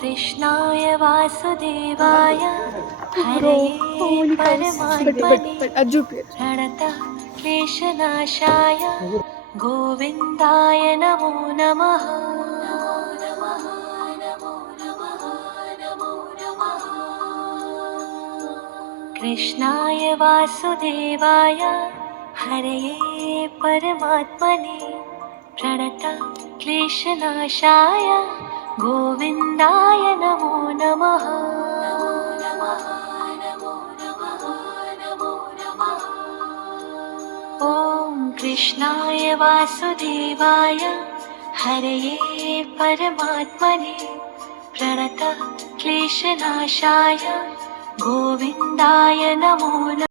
कृष्णाय वासुदेवाय हरये परमात्मने प्रणतः क्लेशनाशाय गोविन्दाय नमो नमः। कृष्णाय वासुदेवाय हरये परमात्मने प्रणतः क्लेशनाशाय गोविन्दाय नमो नमः। ॐ कृष्णाय वासुदेवाय हरये परमात्मने प्रणतः क्लेशनाशाय गोविन्दाय नमो नमः।